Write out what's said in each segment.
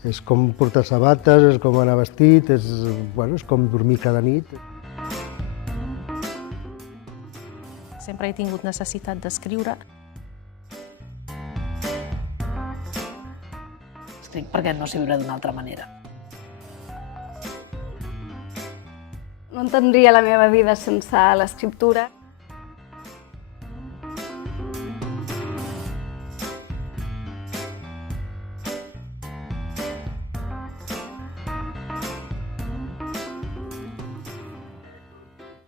És com portar sabates, és com anar vestit, és com dormir cada nit. Sempre he tingut necessitat d'escriure. Escric perquè no sé viure d'una altra manera. No entendria la meva vida sense l'escriptura.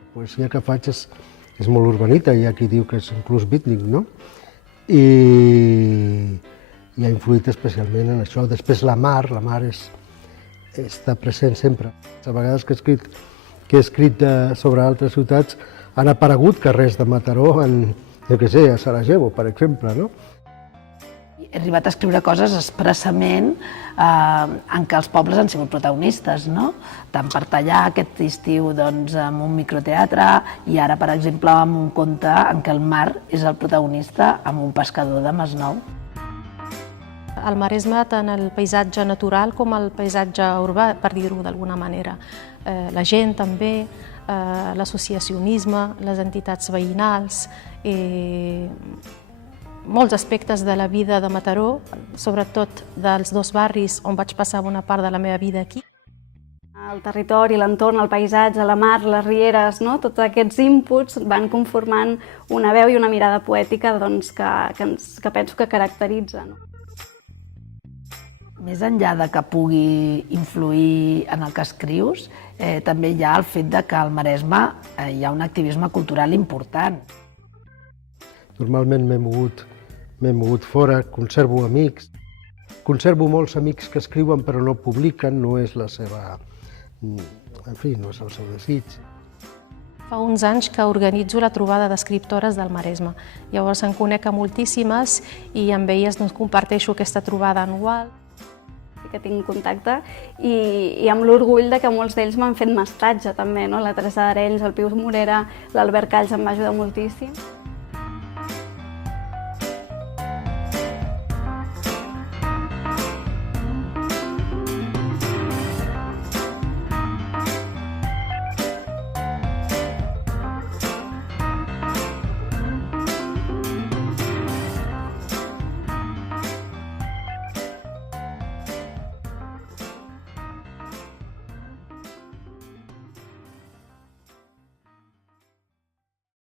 La poesia que faig és molt urbanita, hi ha qui diu que és inclús beatnik, no? I ha influït especialment en això. Després la mar està present sempre. A vegades que he escrit sobre altres ciutats han aparegut carrers de Mataró jo què sé, a Sarajevo, per exemple, no? He arribat a escriure coses expressament en què els pobles han sigut protagonistes, no? Tant per tallar aquest estiu amb un microteatre i ara, per exemple, amb un conte en què el mar és el protagonista amb un pescador de Masnou. Al Maresme, tant el paisatge natural com el paisatge urbà, per dir-ho d'alguna manera. La gent també, l'associacionisme, les entitats veïnals, molts aspectes de la vida de Mataró, sobretot dels dos barris on vaig passar bona part de la meva vida aquí. El territori, l'entorn, el paisatge, la mar, les rieres, no? Tots aquests inputs van conformant una veu i una mirada poètica que penso que caracteritza. Més enllà de que pugui influir en el que escrius, també hi ha el fet que al Maresme hi ha un activisme cultural important. Normalment m'he mogut fora, conservo amics. Conservo molts amics que escriuen però no publiquen, no és la seva... En fi, no és el seu desig. Fa uns anys que organitzo la trobada d'escriptores del Maresme. Llavors em conec a moltíssimes i amb elles comparteixo aquesta trobada anual. Que tinc contacte i amb l'orgull que molts d'ells m'han fet mestratge també, no? La Teresa d'Arells, el Pius Morera, l'Albert Calls em va ajudar moltíssim.